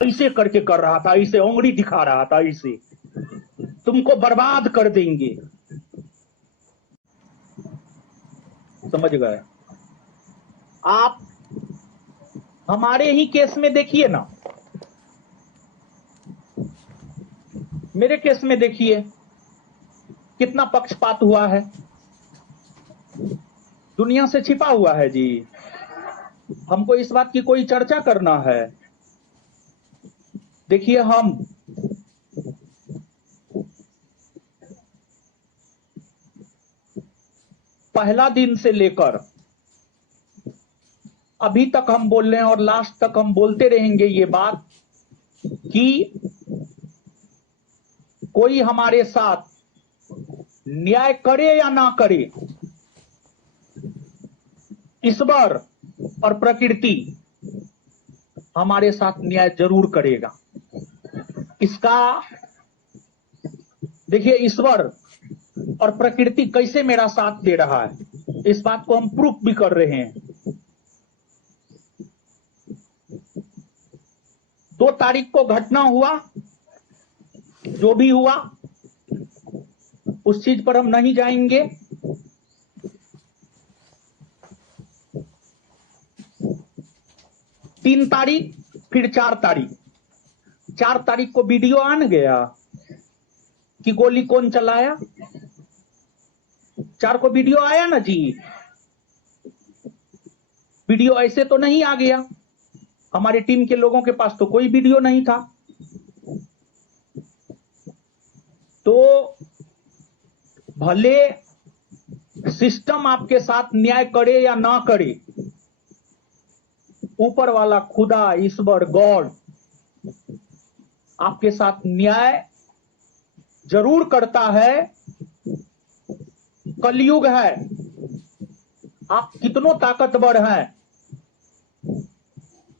ऐसे करके कर रहा था, इसे उंगली दिखा रहा था, इसे तुमको बर्बाद कर देंगे। समझ गए आप? हमारे ही केस में देखिए ना, मेरे केस में देखिए कितना पक्षपात हुआ है, दुनिया से छिपा हुआ है जी। हमको इस बात की कोई चर्चा करना है? देखिए, हम पहला दिन से लेकर अभी तक हम बोल रहे हैं और लास्ट तक हम बोलते रहेंगे ये बात कि कोई हमारे साथ न्याय करे या ना करे, ईश्वर और प्रकृति हमारे साथ न्याय जरूर करेगा। इसका देखिए, ईश्वर और प्रकृति कैसे मेरा साथ दे रहा है, इस बात को हम प्रूफ भी कर रहे हैं। 2 तारीख को घटना हुआ, जो भी हुआ उस चीज पर हम नहीं जाएंगे। 3 तारीख, फिर 4 तारीख। 4 तारीख को वीडियो आन गया कि गोली कौन चलाया। 4 को वीडियो आया ना जी। वीडियो ऐसे तो नहीं आ गया, हमारी टीम के लोगों के पास तो कोई वीडियो नहीं था। तो भले सिस्टम आपके साथ न्याय करे या ना करे, ऊपर वाला खुदा, ईश्वर, गॉड आपके साथ न्याय जरूर करता है। कलयुग है, आप कितनों ताकतवर हैं,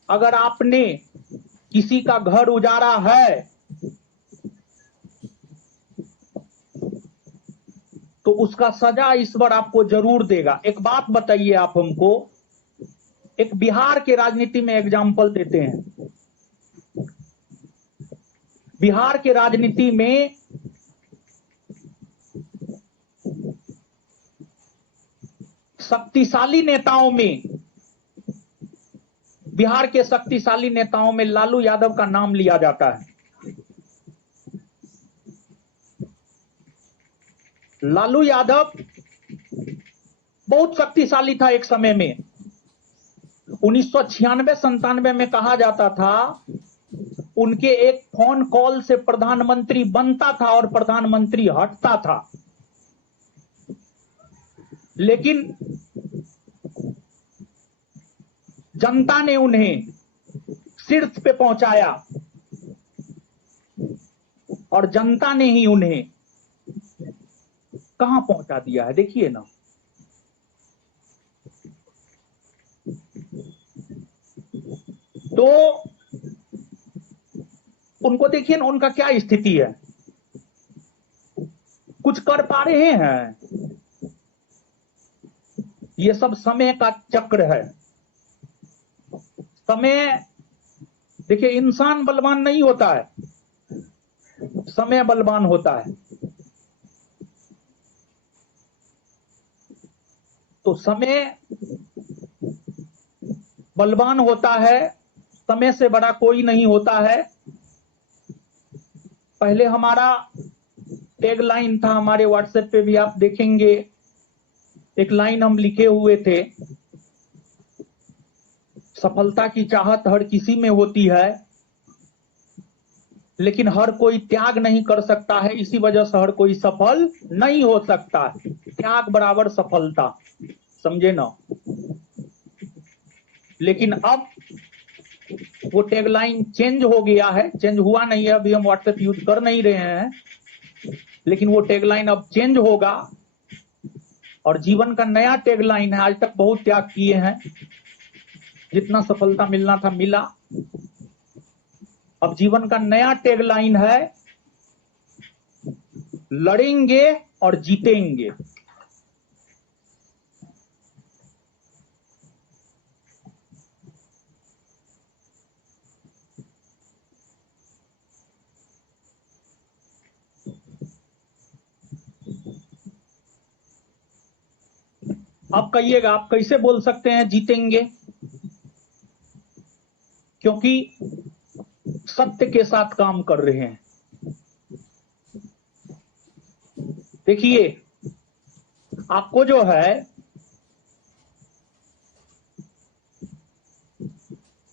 अगर आपने किसी का घर उजाड़ा है तो उसका सजा ईश्वर आपको जरूर देगा। एक बात बताइए आप हमको, एक बिहार के राजनीति में एग्जाम्पल देते हैं। बिहार के राजनीति में शक्तिशाली नेताओं में, बिहार के शक्तिशाली नेताओं में लालू यादव का नाम लिया जाता है। लालू यादव बहुत शक्तिशाली था एक समय में। 1996-97 में कहा जाता था उनके एक फोन कॉल से प्रधानमंत्री बनता था और प्रधानमंत्री हटता था। लेकिन जनता ने उन्हें शीर्ष पे पहुंचाया और जनता ने ही उन्हें कहां पहुंचा दिया है, देखिए ना। तो उनको देखिए ना, उनका क्या स्थिति है, कुछ कर पा रहे हैं? ये सब समय का चक्र है। समय, देखिए, इंसान बलवान नहीं होता है, समय बलवान होता है। तो समय बलवान होता है, समय से बड़ा कोई नहीं होता है। पहले हमारा टैग लाइन था, हमारे व्हाट्सएप पे भी आप देखेंगे, एक लाइन हम लिखे हुए थे, सफलता की चाहत हर किसी में होती है लेकिन हर कोई त्याग नहीं कर सकता है, इसी वजह से हर कोई सफल नहीं हो सकता। त्याग बराबर सफलता, समझे ना। लेकिन अब वो टैगलाइन चेंज हो गया है, चेंज हुआ नहीं है, अभी हम व्हाट्सएप यूज कर नहीं रहे हैं, लेकिन वो टैगलाइन अब चेंज होगा और जीवन का नया टैगलाइन है। आज तक बहुत त्याग किए हैं, जितना सफलता मिलना था मिला। अब जीवन का नया टैगलाइन है, लड़ेंगे और जीतेंगे। आप कहिएगा, आप कैसे बोल सकते हैं जीतेंगे? क्योंकि सत्य के साथ काम कर रहे हैं। देखिए, आपको जो है,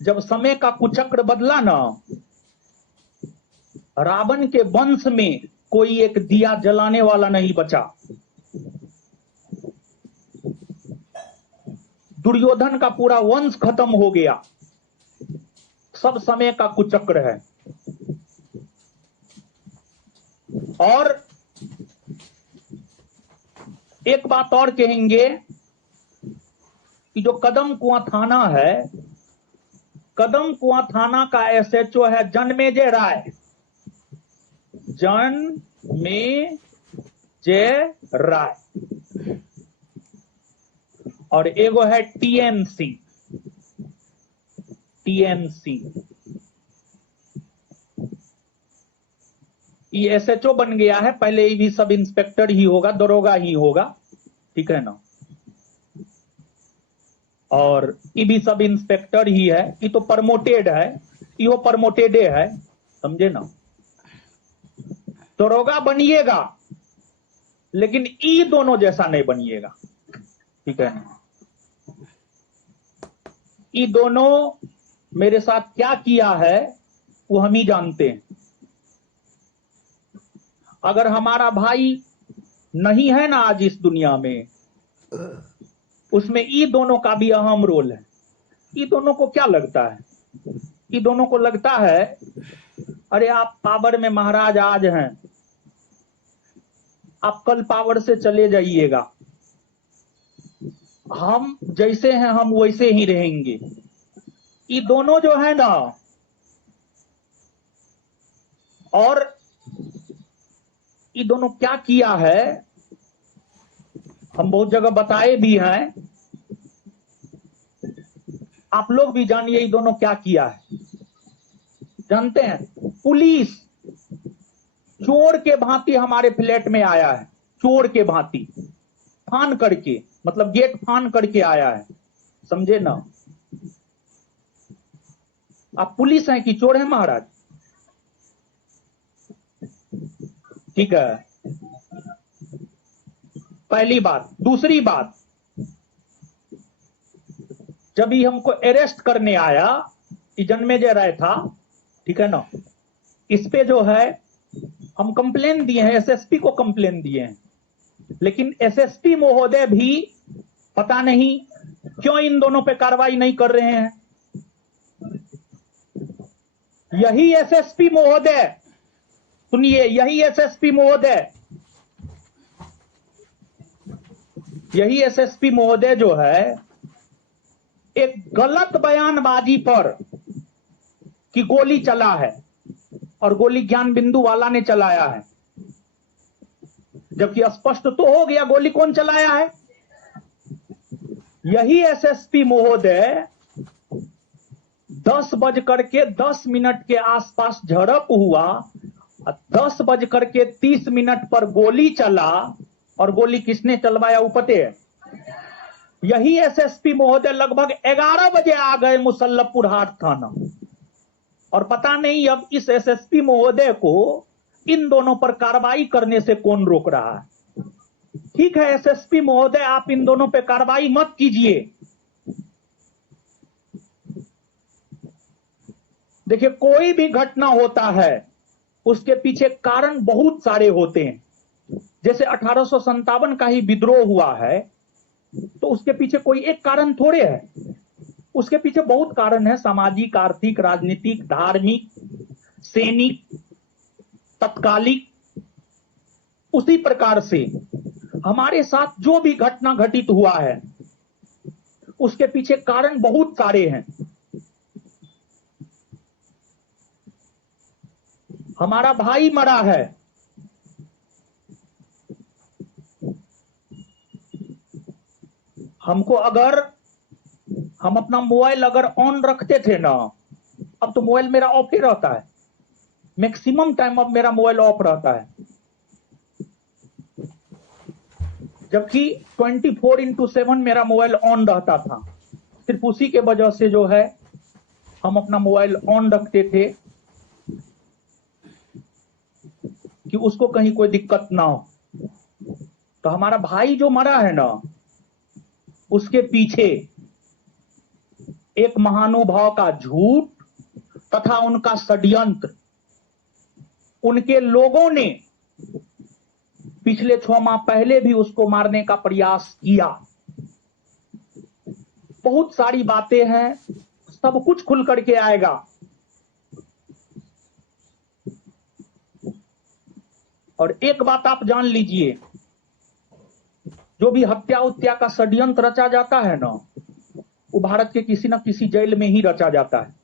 जब समय का कुचक्र बदला ना, रावण के वंश में कोई एक दिया जलाने वाला नहीं बचा। दुर्योधन का पूरा वंश खत्म हो गया। सब समय का कुचक्र है। और एक बात और कहेंगे कि जो कदम कुआं थाना है, कदम कुआं थाना का एसएचओ है जन्मेजय राय। जन्मेजय राय। और एगो है टीएनसी। ये एसएचओ बन गया है, पहले ये भी सब इंस्पेक्टर ही होगा, दरोगा ही होगा, ठीक है ना। और ये भी सब इंस्पेक्टर ही है। ये तो प्रमोटेड है, यो प्रमोटेड है, समझे ना। दरोगा बनिएगा लेकिन ई दोनों जैसा नहीं बनिएगा, ठीक है ना। ये दोनों मेरे साथ क्या किया है वो हम ही जानते हैं। अगर हमारा भाई नहीं है ना आज इस दुनिया में, उसमें ये दोनों का भी अहम रोल है। ये दोनों को क्या लगता है? ये दोनों को लगता है अरे आप पावर में महाराज आज हैं, आप कल पावर से चले जाइएगा, हम जैसे हैं हम वैसे ही रहेंगे। ये दोनों जो है ना, और ये दोनों क्या किया है हम बहुत जगह बताए भी हैं, आप लोग भी जानिए ये दोनों क्या किया है। जानते हैं, पुलिस चोर के भांति हमारे फ्लैट में आया है, चोर के भांति फान करके, मतलब गेट फान करके आया है, समझे ना। आप पुलिस हैं कि चोर हैं महाराज? ठीक है, पहली बात। दूसरी बात, जब ही हमको अरेस्ट करने आया, ये जन्मेजय राय था, ठीक है ना, इस पे जो है हम कंप्लेन दिए हैं, एसएसपी को कंप्लेन दिए हैं, लेकिन एसएसपी महोदय भी पता नहीं क्यों इन दोनों पे कार्रवाई नहीं कर रहे हैं। यही एसएसपी महोदय, सुनिए, यही एसएसपी महोदय जो है एक गलत बयानबाजी पर कि गोली चला है और गोली ज्ञान बिंदु वाला ने चलाया है, जबकि स्पष्ट तो हो गया गोली कौन चलाया है। यही एसएसपी महोदय 10:10 के आसपास झड़प हुआ, 10:30 पर गोली चला, और गोली किसने चलवाया वो पते है। यही एसएसपी महोदय लगभग 11 बजे आ गए मुसल्लमपुर हाट थाना, और पता नहीं अब इस एसएसपी महोदय को इन दोनों पर कार्रवाई करने से कौन रोक रहा है। ठीक है एसएसपी महोदय, आप इन दोनों पे कार्रवाई मत कीजिए। देखिए, कोई भी घटना होता है उसके पीछे कारण बहुत सारे होते हैं। जैसे 1857 का ही विद्रोह हुआ है, तो उसके पीछे कोई एक कारण थोड़े है, उसके पीछे बहुत कारण है, सामाजिक, आर्थिक, राजनीतिक, धार्मिक, सैनिक, तत्कालिक। उसी प्रकार से हमारे साथ जो भी घटना घटित हुआ है उसके पीछे कारण बहुत सारे हैं। हमारा भाई मरा है, हमको अगर हम अपना मोबाइल अगर ऑन रखते थे ना, अब तो मोबाइल मेरा ऑफ ही रहता है, मैक्सिमम टाइम अब मेरा मोबाइल ऑफ रहता है। जबकि 24/7 मेरा मोबाइल ऑन रहता था। सिर्फ उसी के वजह से जो है हम अपना मोबाइल ऑन रखते थे कि उसको कहीं कोई दिक्कत ना हो। तो हमारा भाई जो मरा है ना, उसके पीछे एक महानुभाव का झूठ तथा उनका षड्यंत्र, उनके लोगों ने पिछले 6 माह पहले भी उसको मारने का प्रयास किया। बहुत सारी बातें हैं, सब कुछ खुल करके आएगा। और एक बात आप जान लीजिए, जो भी हत्या उत्या का षड्यंत्र रचा जाता है ना, वो भारत के किसी न किसी जेल में ही रचा जाता है।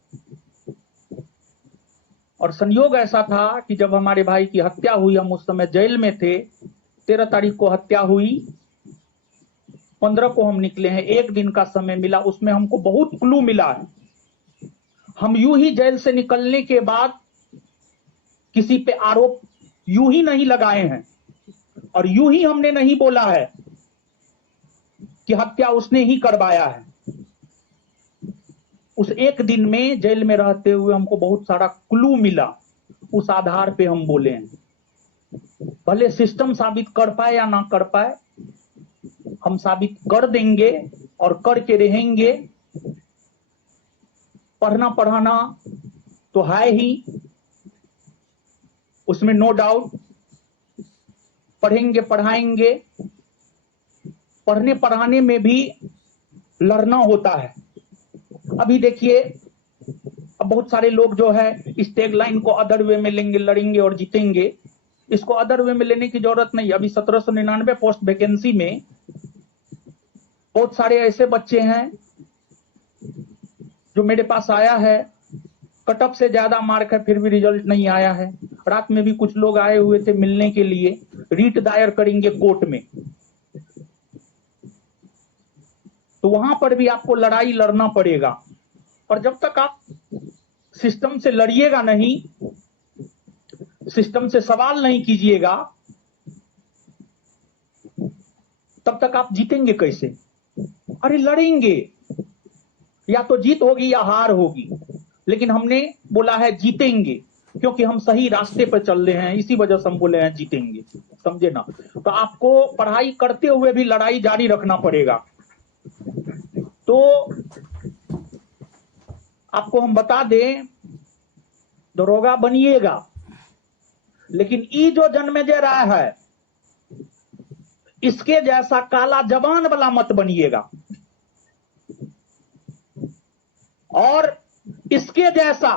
और संयोग ऐसा था कि जब हमारे भाई की हत्या हुई, हम उस समय जेल में थे। 13 तारीख को हत्या हुई, 15 को हम निकले हैं। 1 दिन का समय मिला, उसमें हमको बहुत क्लू मिला है। हम यूं ही जेल से निकलने के बाद किसी पे आरोप यूं ही नहीं लगाए हैं, और यूं ही हमने नहीं बोला है कि हत्या उसने ही करवाया है। उस 1 दिन में जेल में रहते हुए हमको बहुत सारा क्लू मिला, उस आधार पे हम बोले हैं। भले सिस्टम साबित कर पाए या ना कर पाए, हम साबित कर देंगे और करके रहेंगे। पढ़ना पढ़ाना तो है ही, उसमें नो डाउट। पढ़ेंगे पढ़ाएंगे, पढ़ने पढ़ाने में भी लड़ना होता है। अभी देखिए, अब बहुत सारे लोग जो है इस टैगलाइन को अदर वे में लेंगे, लड़ेंगे और जीतेंगे। इसको अदर वे में लेने की जरूरत नहीं। अभी 1799 पोस्ट वैकेंसी में बहुत सारे ऐसे बच्चे हैं जो मेरे पास आया है, कट ऑफ से ज्यादा मार्क है, फिर भी रिजल्ट नहीं आया है। रात में भी कुछ लोग आए हुए थे मिलने के लिए, रीट दायर करेंगे कोर्ट में। तो वहां पर भी आपको लड़ाई लड़ना पड़ेगा। और जब तक आप सिस्टम से लड़िएगा नहीं, सिस्टम से सवाल नहीं कीजिएगा, तब तक आप जीतेंगे कैसे? अरे लड़ेंगे, या तो जीत होगी या हार होगी, लेकिन हमने बोला है जीतेंगे, क्योंकि हम सही रास्ते पर चल रहे हैं। इसी वजह से हम बोले हैं जीतेंगे, समझे ना? तो आपको पढ़ाई करते हुए भी लड़ाई जारी रखना पड़ेगा। तो आपको हम बता दें, दरोगा बनिएगा, लेकिन ये जो जन्म दे रहा है, इसके जैसा काला जबान वाला मत बनिएगा, और इसके जैसा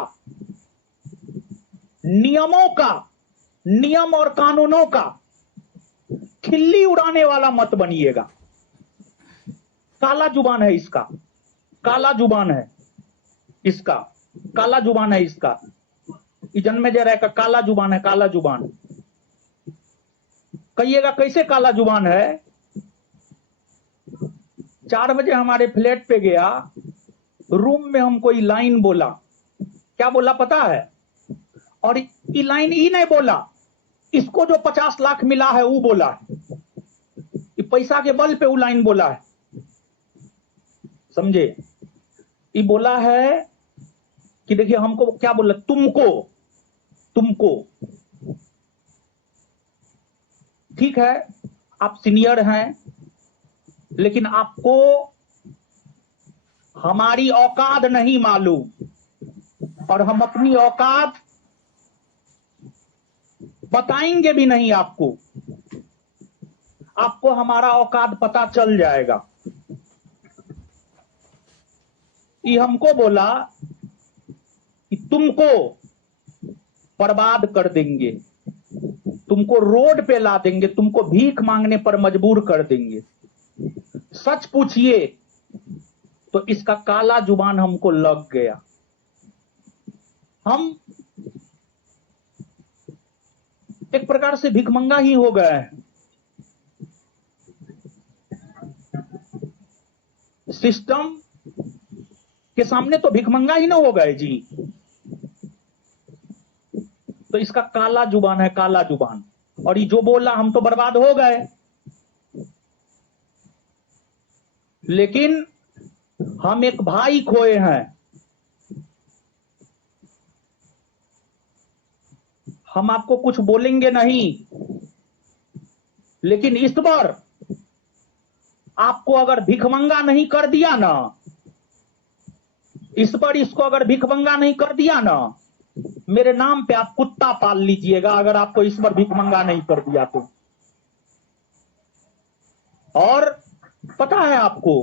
नियम और कानूनों का खिल्ली उड़ाने वाला मत बनिएगा। काला जुबान है इसका, काला जुबान है इसका, काला जुबान है इसका। जन्मे जरा का काला जुबान है, काला जुबान। कहिएगा कैसे काला जुबान है? 4 बजे हमारे फ्लैट पे गया, रूम में हम कोई लाइन बोला। क्या बोला पता है? और ये लाइन ही नहीं बोला, इसको जो 50 लाख मिला है वो बोला है। ये पैसा के बल पे वो लाइन बोला है, समझे? ये बोला है कि देखिए हमको क्या बोला, तुमको ठीक है, आप सीनियर हैं, लेकिन आपको हमारी औकात नहीं मालूम, और हम अपनी औकात बताएंगे भी नहीं आपको। आपको हमारा औकात पता चल जाएगा। ये हमको बोला कि तुमको बर्बाद कर देंगे, तुमको रोड पे ला देंगे, तुमको भीख मांगने पर मजबूर कर देंगे। सच पूछिए तो इसका काला जुबान हमको लग गया। हम एक प्रकार से भिखमंगा ही हो गए हैं। सिस्टम के सामने तो भिखमंगा ही ना हो गए जी। तो इसका काला जुबान है, काला जुबान। और ये जो बोला, हम तो बर्बाद हो गए। लेकिन हम एक भाई खोए हैं। हम आपको कुछ बोलेंगे नहीं, लेकिन इस बार आपको अगर भिखमंगा नहीं कर दिया ना, इस पर इसको अगर भिखमंगा नहीं कर दिया ना, मेरे नाम पे आप कुत्ता पाल लीजिएगा, अगर आपको इस पर भिखमंगा नहीं कर दिया तो। और पता है आपको,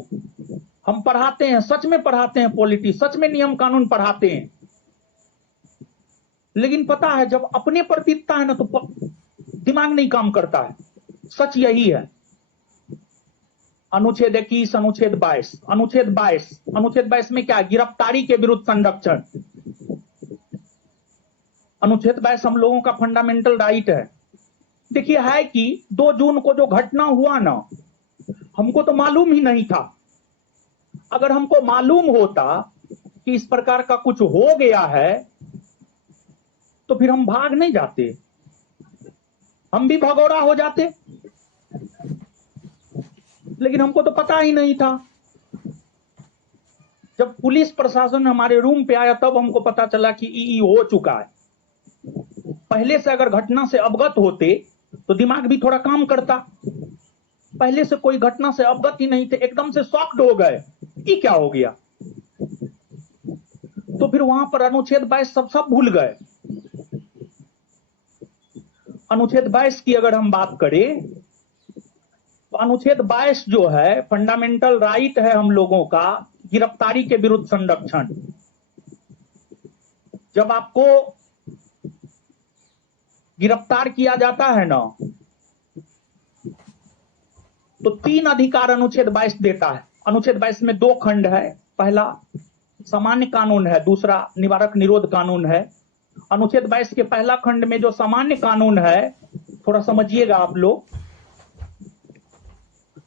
हम पढ़ाते हैं, सच में पढ़ाते हैं पॉलिटी, सच में नियम कानून पढ़ाते हैं, लेकिन पता है जब अपने पर बीतता है ना तो दिमाग नहीं काम करता है। सच यही है। अनुच्छेद 21, अनुच्छेद 22, अनुच्छेद 22 में क्या? गिरफ्तारी के विरुद्ध संरक्षण। अनुच्छेद 22 हम लोगों का फंडामेंटल राइट है। देखिए है कि 2 जून को जो घटना हुआ ना, हमको तो मालूम ही नहीं था। अगर हमको मालूम होता कि इस प्रकार का कुछ हो गया है तो फिर हम भाग नहीं जाते, हम भी भगौड़ा हो जाते, लेकिन हमको तो पता ही नहीं था। जब पुलिस प्रशासन हमारे रूम पे आया तब हमको पता चला कि ई हो चुका है। पहले से अगर घटना से अवगत होते तो दिमाग भी थोड़ा काम करता। पहले से कोई घटना से अवगत ही नहीं थे, एकदम से शॉक्ड हो गए, ये क्या हो गया। तो फिर वहां पर अनुच्छेद 22 सब भूल गए। अनुच्छेद 22 की अगर हम बात करें तो अनुच्छेद 22 जो है फंडामेंटल राइट है हम लोगों का, गिरफ्तारी के विरुद्ध संरक्षण। जब आपको गिरफ्तार किया जाता है ना तो 3 अधिकार अनुच्छेद 22 देता है। अनुच्छेद 22 में 2 खंड है, पहला सामान्य कानून है, दूसरा निवारक निरोध कानून है। अनुच्छेद 22 के पहला खंड में जो सामान्य कानून है, थोड़ा समझिएगा आप लोग।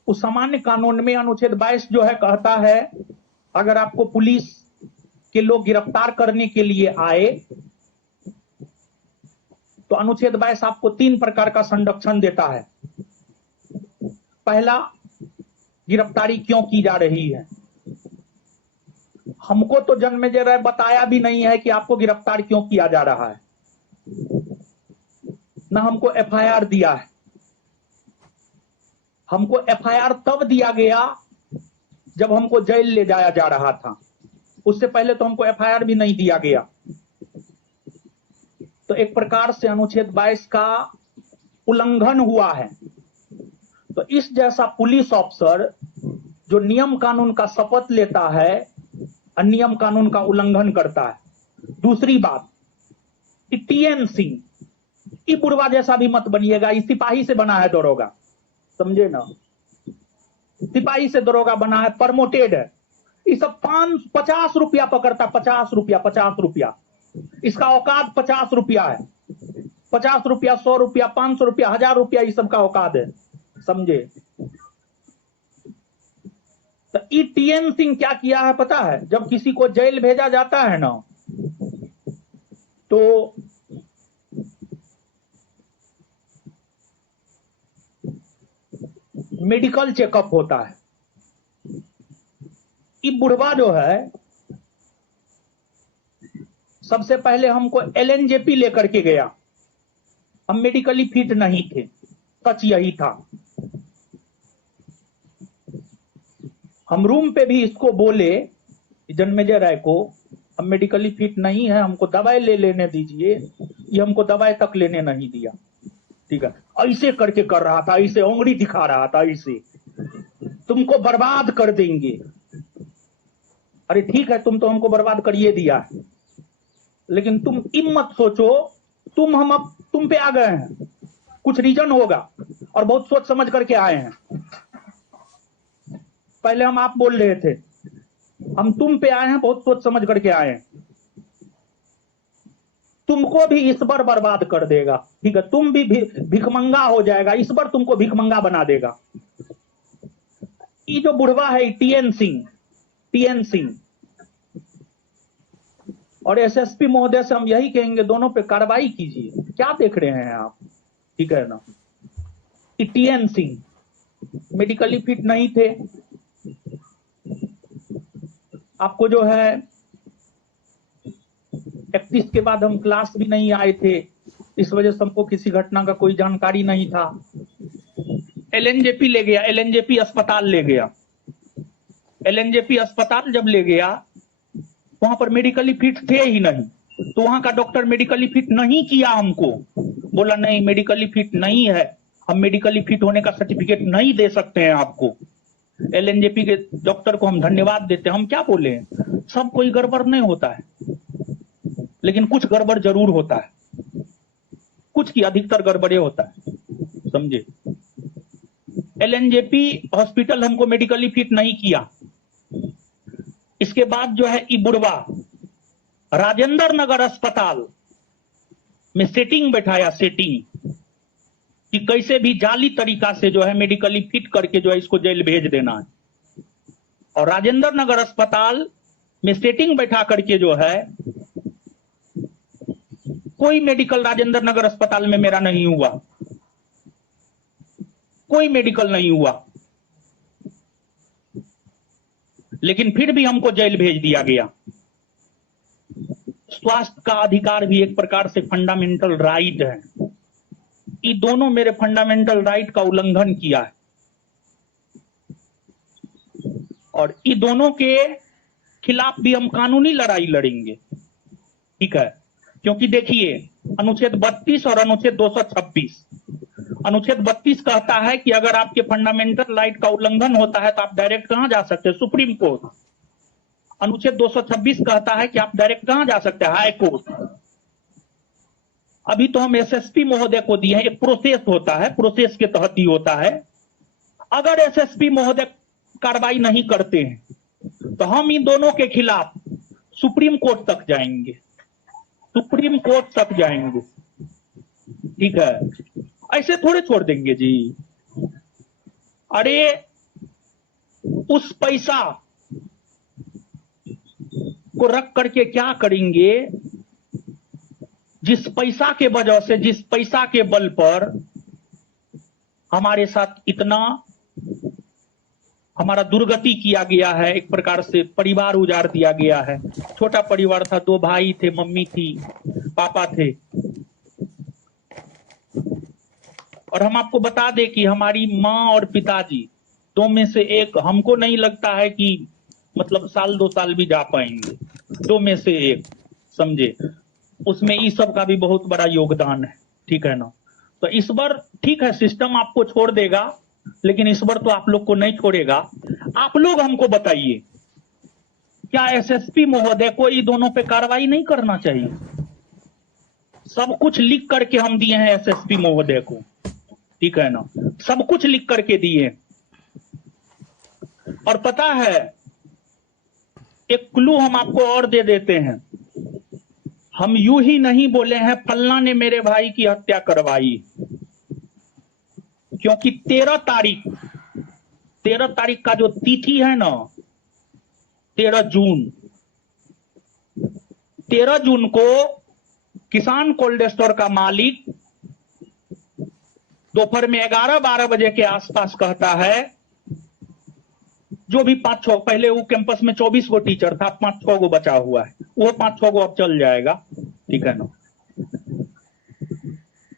उस सामान्य कानून में अनुच्छेद 22 जो है कहता है, अगर आपको पुलिस के लोग गिरफ्तार करने के लिए आए तो अनुच्छेद 22 आपको 3 प्रकार का संरक्षण देता है। पहला, गिरफ्तारी क्यों की जा रही है। हमको तो जन्मेजय बताया भी नहीं है कि आपको गिरफ्तार क्यों किया जा रहा है, ना हमको एफआईआर दिया है। हमको एफआईआर तब दिया गया जब हमको जेल ले जाया जा रहा था, उससे पहले तो हमको एफआईआर भी नहीं दिया गया। तो एक प्रकार से अनुच्छेद 22 का उल्लंघन हुआ है। तो इस जैसा पुलिस अफसर जो नियम कानून का शपथ लेता है और नियम कानून का उल्लंघन करता है। दूसरी बात, टीएन सिंह, ये बुढ़वा जैसा भी मत बनिएगा, इस सिपाही से बना है दरोगा, समझे ना, सिपाही से दरोगा बना है, प्रमोटेड है। ये सब 50 रुपया पकड़ता, 50 रुपया। इसका औकात 50 रुपया है। 50 रुपया, 100 रुपया, 500 रुपया, 1000 रुपया, ये सब का औकात है, समझे। तो टीएन सिंह क्या किया है पता है, जब किसी को जेल भेजा जाता है ना तो मेडिकल चेकअप होता है। ये बुढ़वा जो है सबसे पहले हमको एलएनजेपी लेकर के गया। हम मेडिकली फिट नहीं थे, सच यही था। हम रूम पे भी इसको बोले, जन्मेजय राय को, हम मेडिकली फिट नहीं है, हमको दवाई ले लेने दीजिए। ये हमको दवाई तक लेने नहीं दिया, ठीक है। ऐसे करके कर रहा था, ऐसे उंगली दिखा रहा था, ऐसे तुमको बर्बाद कर देंगे। अरे ठीक है, तुम तो हमको बर्बाद करिए दिया, लेकिन तुम हिम्मत सोचो, तुम पे आ गए हैं, कुछ रीजन होगा और बहुत सोच समझ करके आए हैं। पहले हम आप बोल रहे थे, हम तुम पे आए हैं, बहुत सोच समझ करके आए हैं। तुमको भी इस बार बर्बाद कर देगा, ठीक है, तुम भी भिखमंगा हो जाएगा, इस बार तुमको भिखमंगा बना देगा। ये जो बुढ़वा है टीएन सिंह और एसएसपी महोदय से हम यही कहेंगे, दोनों पे कार्रवाई कीजिए। क्या देख रहे हैं आप, ठीक है ना। टीएन सिंह मेडिकली फिट नहीं थे, आपको जो है 31 के बाद हम क्लास भी नहीं आए थे, इस वजह से हमको किसी घटना का कोई जानकारी नहीं था। एलएनजेपी ले गया, एलएनजेपी अस्पताल ले गया। एलएनजेपी अस्पताल जब ले गया, वहां पर मेडिकली फिट थे ही नहीं, तो वहां का डॉक्टर मेडिकली फिट नहीं किया हमको, बोला नहीं मेडिकली फिट नहीं है, हम मेडिकली फिट होने का सर्टिफिकेट नहीं दे सकते हैं आपको। एलएनजेपी के डॉक्टर को हम धन्यवाद देते हैं। हम क्या बोले, सब कोई गड़बड़ नहीं होता है, लेकिन कुछ गड़बड़ जरूर होता है, कुछ की अधिकतर गड़बड़े होता है, समझे। एलएनजेपी हॉस्पिटल हमको मेडिकली फिट नहीं किया। इसके बाद जो है बुढ़वा राजेंद्र नगर अस्पताल में सेटिंग बैठाया, सेटिंग कि कैसे भी जाली तरीका से जो है मेडिकली फिट करके जो है इसको जेल भेज देना है। और राजेंद्र नगर अस्पताल में सेटिंग बैठा करके जो है कोई मेडिकल राजेंद्र नगर अस्पताल में मेरा नहीं हुआ, कोई मेडिकल नहीं हुआ, लेकिन फिर भी हमको जेल भेज दिया गया। स्वास्थ्य का अधिकार भी एक प्रकार से फंडामेंटल राइट है। ये दोनों मेरे फंडामेंटल राइट का उल्लंघन किया है, और ये दोनों के खिलाफ भी हम कानूनी लड़ाई लड़ेंगे, ठीक है। क्योंकि देखिए अनुच्छेद 32 और अनुच्छेद 226, अनुच्छेद 32 कहता है कि अगर आपके फंडामेंटल राइट का उल्लंघन होता है तो आप डायरेक्ट कहां जा सकते हैं, सुप्रीम कोर्ट। अनुच्छेद 226 कहता है कि आप डायरेक्ट कहां जा सकते हैं, हाई कोर्ट। अभी तो हम एसएसपी महोदय को दिए हैं, एक प्रोसेस होता है, प्रोसेस के तहत ही होता है। अगर एसएसपी महोदय कार्रवाई नहीं करते हैं तो हम इन दोनों के खिलाफ सुप्रीम कोर्ट तक जाएंगे, सुप्रीम कोर्ट तक जाएंगे, ठीक है। ऐसे थोड़े छोड़ देंगे जी। अरे उस पैसा को रख करके क्या करेंगे, जिस पैसा के वजह से, जिस पैसा के बल पर हमारे साथ इतना हमारा दुर्गति किया गया है, एक प्रकार से परिवार उजाड़ दिया गया है। छोटा परिवार था, 2 भाई थे, मम्मी थी, पापा थे। और हम आपको बता दें कि हमारी माँ और पिताजी 2 में से एक, हमको नहीं लगता है कि मतलब 1-2 साल भी जा पाएंगे, 2 में से एक, समझे। उसमें इस सब का भी बहुत बड़ा योगदान है, ठीक है ना। तो इस बार ठीक है, सिस्टम आपको छोड़ देगा, लेकिन इस बार तो आप लोग को नहीं छोड़ेगा। आप लोग हमको बताइए, क्या एसएसपी महोदय को ये दोनों पे कार्रवाई नहीं करना चाहिए? सब कुछ लिख करके हम दिए हैं एसएसपी महोदय को, ठीक है ना, सब कुछ लिख करके दिए। और पता है, एक क्लू हम आपको और दे देते हैं। हम यूं ही नहीं बोले हैं फलना ने मेरे भाई की हत्या करवाई, क्योंकि 13 तारीख का जो तिथि है ना, 13 जून को किसान कोल्ड स्टोर का मालिक दोपहर में 11-12 बजे के आसपास कहता है, जो भी 5-6, पहले वो कैंपस में 24 गो टीचर था, 5-6 गो बचा हुआ है, वो 5-6 गो अब चल जाएगा, ठीक है ना।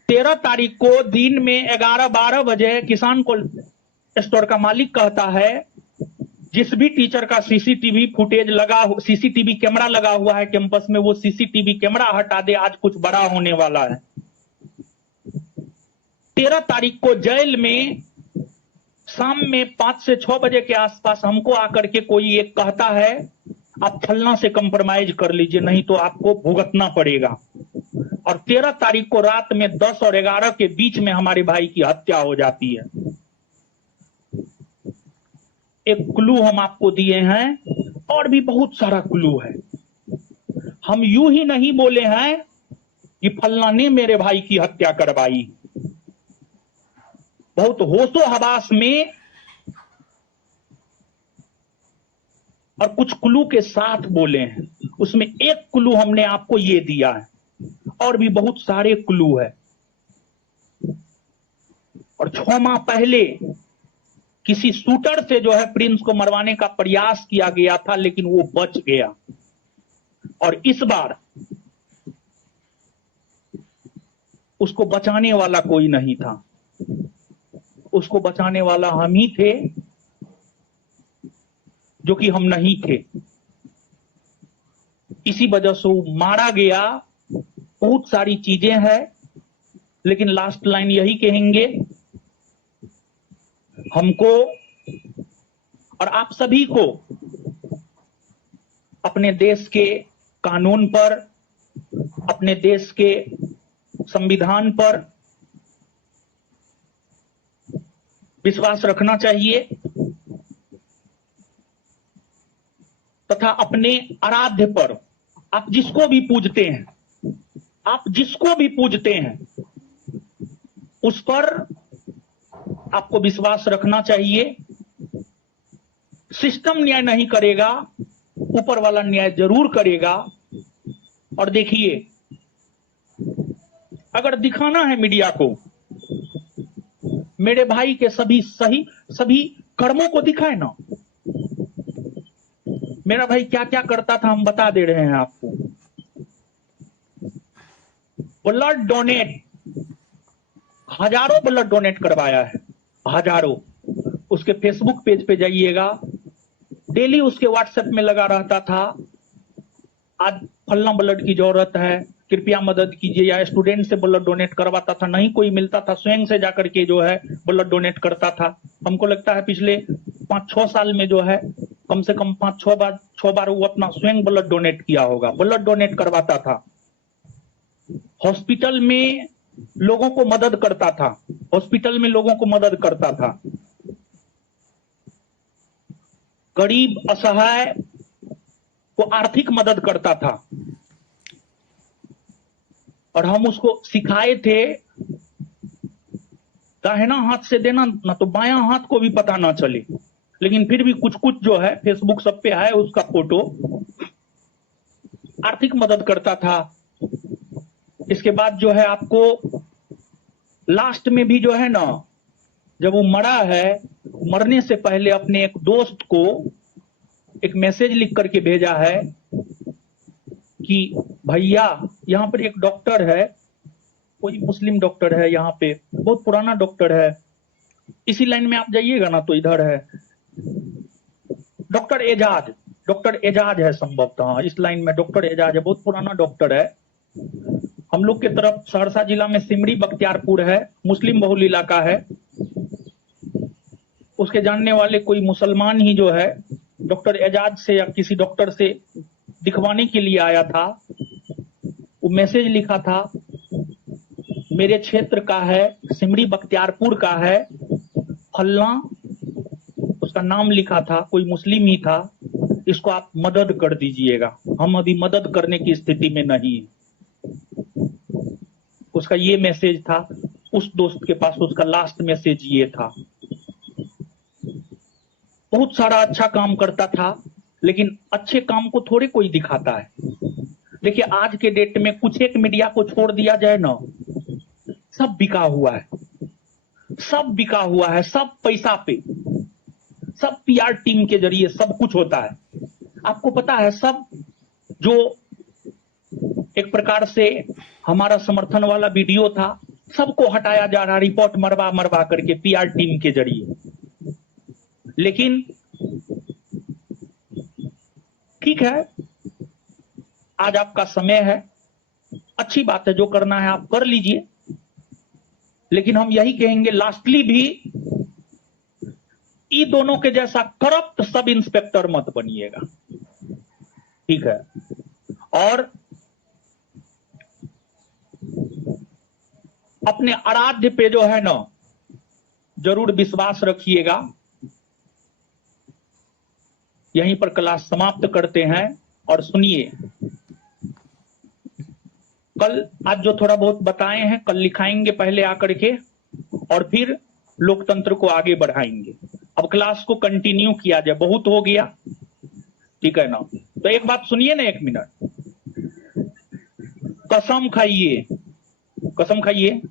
13 तारीख को दिन में 11-12 बजे किसान कोल्ड स्टोर का मालिक कहता है, जिस भी टीचर का सीसीटीवी फुटेज लगा, सीसीटीवी कैमरा लगा हुआ है कैंपस में, वो सीसीटीवी कैमरा हटा दे, आज कुछ बड़ा होने वाला है। 13 तारीख को जेल में शाम में 5 से 6 बजे के आसपास हमको आकर के कोई एक कहता है, आप फलना से कंप्रोमाइज कर लीजिए, नहीं तो आपको भुगतना पड़ेगा। और 13 तारीख को रात में 10 और 11 के बीच में हमारे भाई की हत्या हो जाती है। एक क्लू हम आपको दिए हैं, और भी बहुत सारा क्लू है। हम यूं ही नहीं बोले हैं कि फलना ने मेरे भाई की हत्या करवाई, बहुत होशो हवास में और कुछ क्लू के साथ बोले हैं। उसमें एक क्लू हमने आपको ये दिया है, और भी बहुत सारे क्लू है। और 6 माह पहले किसी शूटर से जो है प्रिंस को मरवाने का प्रयास किया गया था, लेकिन वो बच गया। और इस बार उसको बचाने वाला कोई नहीं था, उसको बचाने वाला हम ही थे, जो कि हम नहीं थे। इसी वजह से वो मारा गया। बहुत सारी चीजें हैं, लेकिन लास्ट लाइन यही कहेंगे, हमको और आप सभी को अपने देश के कानून पर, अपने देश के संविधान पर विश्वास रखना चाहिए तथा अपने आराध्य पर, आप जिसको भी पूजते हैं, आप जिसको भी पूजते हैं, उस पर आपको विश्वास रखना चाहिए। सिस्टम न्याय नहीं करेगा, ऊपर वाला न्याय जरूर करेगा। और देखिए, अगर दिखाना है मीडिया को, मेरे भाई के सभी कर्मों को दिखाए ना। मेरा भाई क्या क्या करता था हम बता दे रहे हैं आपको। ब्लड डोनेट, हजारों ब्लड डोनेट करवाया है, हजारों। उसके फेसबुक पेज पे जाइएगा, डेली उसके व्हाट्सएप में लगा रहता था, आज फलना ब्लड की जरूरत है, कृपया मदद कीजिए। या स्टूडेंट से ब्लड डोनेट करवाता था, नहीं कोई मिलता था, स्वयं से जाकर के जो है ब्लड डोनेट करता था। हमको लगता है पिछले 5-6 साल में जो है कम से कम 5-6 बार वो अपना स्वयं ब्लड डोनेट किया होगा, ब्लड डोनेट करवाता था। हॉस्पिटल में लोगों को मदद करता था, हॉस्पिटल में लोगों को मदद करता था। गरीब असहाय को आर्थिक मदद करता था। और हम उसको सिखाए थे, दाहिना हाथ से देना ना तो बायां हाथ को भी पता ना चले। लेकिन फिर भी कुछ कुछ जो है फेसबुक सब पे है उसका फोटो, आर्थिक मदद करता था। इसके बाद जो है आपको लास्ट में भी जो है ना, जब वो मरा है, मरने से पहले अपने एक दोस्त को एक मैसेज लिख करके भेजा है कि भैया यहाँ पर एक डॉक्टर है, कोई मुस्लिम डॉक्टर है यहाँ पे, बहुत पुराना डॉक्टर है, इसी लाइन में आप जाइएगा ना तो इधर है डॉक्टर एजाज है संभवतः, इस लाइन में डॉक्टर एजाज है, बहुत पुराना डॉक्टर है। हम लोग के तरफ सहरसा जिला में सिमरी बख्तियारपुर है, मुस्लिम बहुल इलाका है। उसके जानने वाले कोई मुसलमान ही जो है डॉक्टर एजाज से या किसी डॉक्टर से दिखवाने के लिए आया था। वो मैसेज लिखा था, मेरे क्षेत्र का है, सिमरी बख्तियारपुर का है, फलना, उसका नाम लिखा था, कोई मुस्लिम ही था, इसको आप मदद कर दीजिएगा, हम अभी मदद करने की स्थिति में नहीं है। उसका ये मैसेज था, उस दोस्त के पास उसका लास्ट मैसेज ये था। बहुत सारा अच्छा काम करता था, लेकिन अच्छे काम को थोड़े कोई दिखाता है। देखिए आज के डेट में कुछ एक मीडिया को छोड़ दिया जाए ना, सब बिका हुआ है, सब बिका हुआ है, सब पैसा पे, सब पीआर टीम के जरिए सब कुछ होता है। आपको पता है, सब जो एक प्रकार से हमारा समर्थन वाला वीडियो था, सबको हटाया जा रहा, रिपोर्ट मरवा मरवा करके पीआर टीम के जरिए। लेकिन ठीक है, आज आपका समय है, अच्छी बात है, जो करना है आप कर लीजिए। लेकिन हम यही कहेंगे, लास्टली भी ये दोनों के जैसा करप्ट सब इंस्पेक्टर मत बनिएगा, ठीक है। और अपने आराध्य पे जो है ना जरूर विश्वास रखिएगा। यहीं पर क्लास समाप्त करते हैं। और सुनिए, कल आज जो थोड़ा बहुत बताए हैं कल लिखाएंगे पहले आकर के, और फिर लोकतंत्र को आगे बढ़ाएंगे। अब क्लास को कंटिन्यू किया जाए, बहुत हो गया, ठीक है ना। तो एक बात सुनिए ना, 1 मिनट, कसम खाइए, कसम खाइए,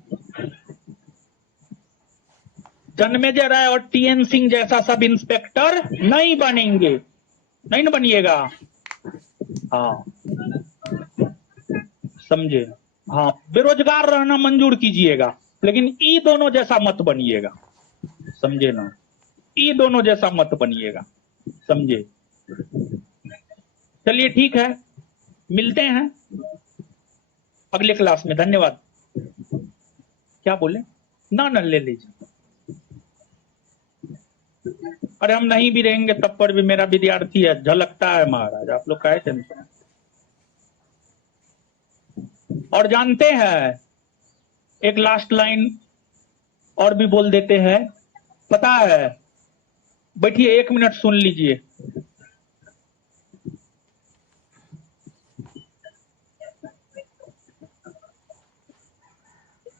जन्मेजय राय और टीएन सिंह जैसा सब इंस्पेक्टर नहीं बनेंगे, नहीं ना बनिएगा। हाँ समझे। हाँ बेरोजगार रहना मंजूर कीजिएगा, लेकिन ई दोनों जैसा मत बनिएगा, समझे ना, ई दोनों जैसा मत बनिएगा, समझे। चलिए ठीक है, मिलते हैं अगले क्लास में। धन्यवाद। क्या बोले? ना ले लीजिए। अरे हम नहीं भी रहेंगे तब पर भी मेरा विद्यार्थी है, झलकता है महाराज, आप लोग काहे टेंशन। और जानते हैं एक लास्ट लाइन और भी बोल देते हैं, पता है, बैठिए 1 मिनट सुन लीजिए।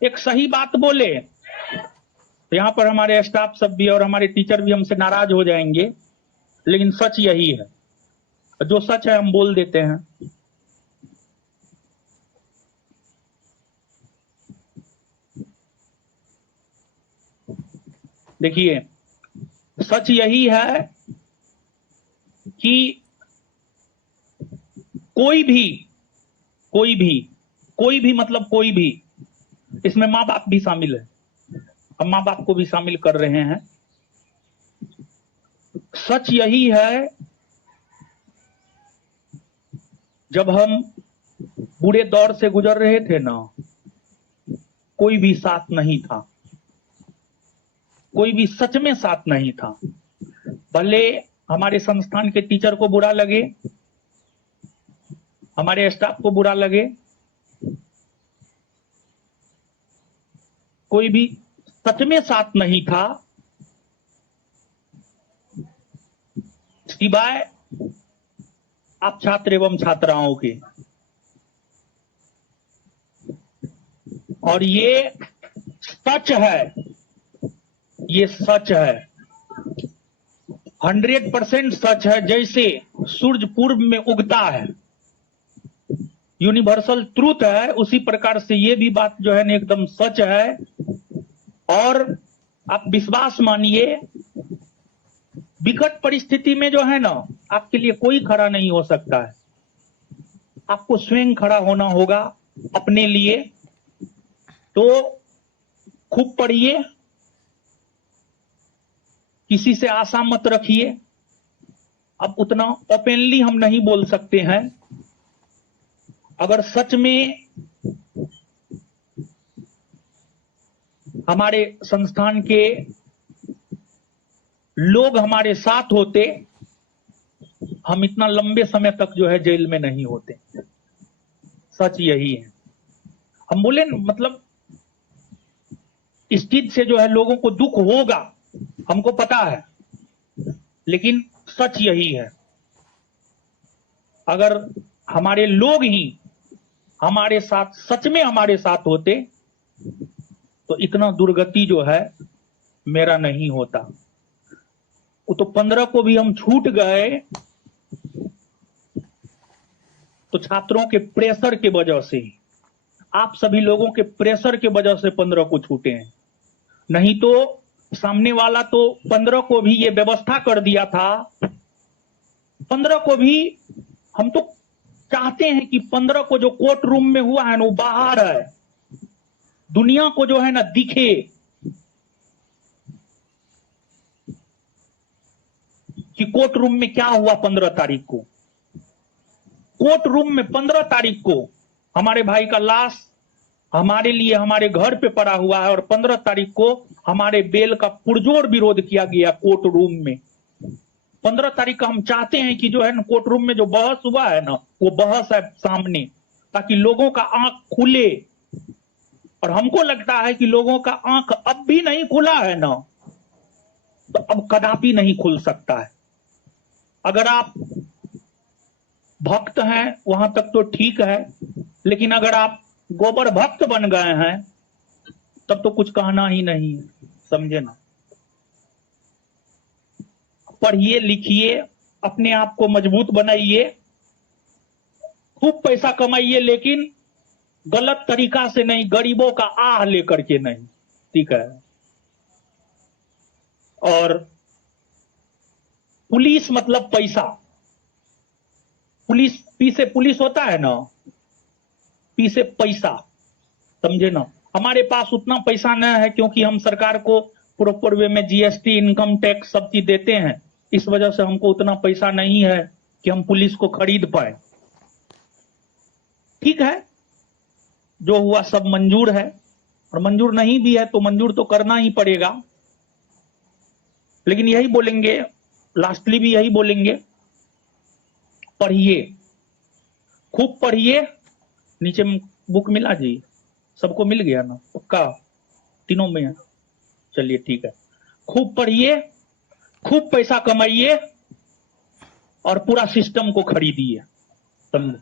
एक सही बात बोले तो यहां पर हमारे स्टाफ सब भी और हमारे टीचर भी हमसे नाराज हो जाएंगे, लेकिन सच यही है, जो सच है हम बोल देते हैं। देखिए सच यही है कि कोई भी मतलब कोई भी, इसमें माँ बाप भी शामिल है, हम माँ बाप को भी शामिल कर रहे हैं। सच यही है, जब हम बुरे दौर से गुजर रहे थे ना, कोई भी साथ नहीं था, कोई भी सच में साथ नहीं था। भले हमारे संस्थान के टीचर को बुरा लगे, हमारे स्टाफ को बुरा लगे, कोई भी सच में साथ नहीं था, सिवाय आप छात्र एवं छात्राओं के। और ये सच है, ये सच है, 100% सच है। जैसे सूरज पूर्व में उगता है, यूनिवर्सल ट्रूथ है, उसी प्रकार से ये भी बात जो है ना एकदम सच है। और आप विश्वास मानिए, विकट परिस्थिति में जो है ना आपके लिए कोई खड़ा नहीं हो सकता है, आपको स्वयं खड़ा होना होगा अपने लिए। तो खूब पढ़िए, किसी से आशा मत रखिए। अब उतना ओपनली हम नहीं बोल सकते हैं, अगर सच में हमारे संस्थान के लोग हमारे साथ होते, हम इतना लंबे समय तक जो है जेल में नहीं होते। सच यही है। हम बोले मतलब इस चीज से जो है लोगों को दुख होगा, हमको पता है, लेकिन सच यही है। अगर हमारे लोग ही हमारे साथ सच में हमारे साथ होते तो इतना दुर्गति जो है मेरा नहीं होता। वो तो 15 को भी हम छूट गए तो छात्रों के प्रेशर के वजह से, आप सभी लोगों के प्रेशर के वजह से 15 को छूटे हैं। नहीं तो सामने वाला तो 15 को भी ये व्यवस्था कर दिया था। 15 को भी हम तो चाहते हैं कि 15 को जो कोर्ट रूम में हुआ है ना वो बाहर है, दुनिया को जो है ना दिखे कि कोर्ट रूम में क्या हुआ। 15 तारीख को कोर्ट रूम में 15 तारीख को हमारे भाई का लाश हमारे लिए हमारे घर पे पड़ा हुआ है, और 15 तारीख को हमारे बेल का पुरजोर विरोध किया गया कोर्ट रूम में। 15 तारीख का हम चाहते हैं कि जो है ना कोर्ट रूम में जो बहस हुआ है ना वो बहस है सामने, ताकि लोगों का आंख खुले। और हमको लगता है कि लोगों का आंख अब भी नहीं खुला है ना, तो अब कदापि नहीं खुल सकता है। अगर आप भक्त हैं वहां तक तो ठीक है, लेकिन अगर आप गोबर भक्त बन गए हैं तब तो कुछ कहना ही नहीं है, समझे ना। पढ़िए लिखिए, अपने आप को मजबूत बनाइए, खूब पैसा कमाइए, लेकिन गलत तरीका से नहीं, गरीबों का आह लेकर के नहीं, ठीक है। और पुलिस मतलब पैसा। पुलिस, पी से पुलिस होता है ना, पी से पैसा, समझे ना। हमारे पास उतना पैसा न है क्योंकि हम सरकार को प्रॉपर वे में जीएसटी, इनकम टैक्स सब चीज देते हैं। इस वजह से हमको उतना पैसा नहीं है कि हम पुलिस को खरीद पाए। ठीक है, जो हुआ सब मंजूर है, और मंजूर नहीं भी है तो मंजूर तो करना ही पड़ेगा। लेकिन यही बोलेंगे, लास्टली भी यही बोलेंगे, पढ़िए, खूब पढ़िए। नीचे बुक मिला जी, सबको मिल गया ना, पक्का तीनों में है। चलिए ठीक है, खूब पढ़िए, खूब पैसा कमाइए और पूरा सिस्टम को खरीदिए, समझे।